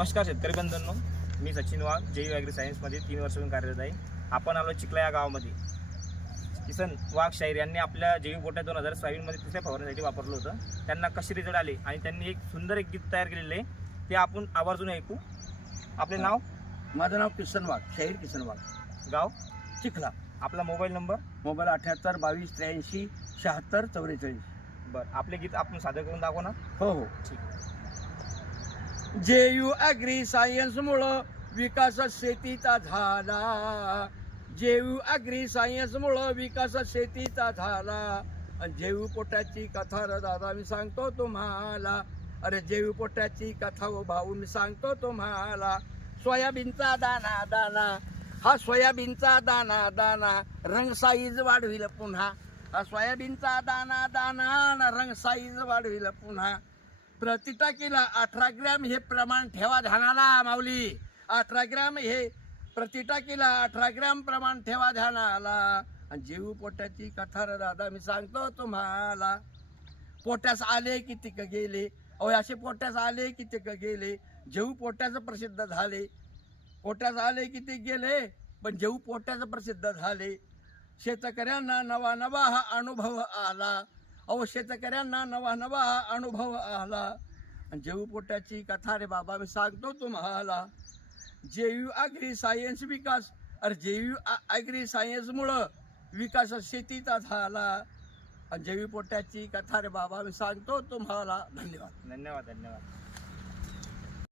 नमस्कार शेतकरी बंधूंनो. मी सचिन वाघ जैव ॲग्री सायन्समध्ये तीन वर्षातून कार्यरत आहे. आपण आलो चिखला या गावामध्ये. किसन वाघ शाहीर यांनी आपल्या जैविक गोट्या दोन हजार सोयाबीनमध्ये तिसऱ्या फवारण्यासाठी वापरलं होतं. त्यांना कसे रिझल्ट आले आणि त्यांनी एक सुंदर एक गीत तयार केलेलं आहे ते आपण आवर्जून ऐकू. आपले नाव? माझं नाव किसन वाघ शाहीर किसन वाघ. गाव? चिखला. आपला मोबाईल नंबर? मोबाईल अठ्याहत्तर बावीस त्र्याऐंशी शहात्तर चौवेचाळीस. बरं आपले गीत आपण सादर करून दाखवा ना? हो हो. ठीक. जे यू ॲग्री सायन्समुळं विकास शेतीचा झाला. जे यू ॲग्री सायन्समुळं विकास शेतीचा झाला. आणि जेऊ पोटाची कथा र दादा मी सांगतो तुम्हाला. अरे जेऊ पोट्याची कथा ओ भाऊ मी सांगतो तुम्हाला. सोयाबीनचा दाना दाना. हा सोयाबीनचा दाना दाना. रंग साईज वाढविल पुन्हा. हा सोयाबीनचा दाना दाना. रंग साईज वाढविल पुन्हा. प्रतिटाकीला अठरा ग्रॅम हे प्रमाण ठेवा ध्यानाला माऊली. अठरा ग्रॅम हे प्रतिटाकीला अठरा ग्रॅम प्रमाण ठेवा ध्यानाला आणि जीव पोट्याची कथा दादा मी सांगतो तुम्हाला. पोट्यास आले कितीक गेले. अहो असे पोट्यास आले कितीक गेले. जेऊ पोट्याचं प्रसिद्ध झाले. पोट्यास आले किती गेले पण जेऊ पोट्याचं प्रसिद्ध झाले. शेतकऱ्यांना नवा नवा हा अनुभव आला. अहो शेतकऱ्यांना नवा नवा अनुभव आला. आणि जेऊ पोट्याची कथा रे बाबा मी सांगतो तुम्हाला. जेयू ॲग्री सायन्स विकास अरे जेयू ॲग्री सायन्समुळं विकास शेतीचा झाला. आणि जेवी पोट्याची कथा रे बाबा मी सांगतो तुम्हाला. धन्यवाद. धन्यवाद धन्यवाद.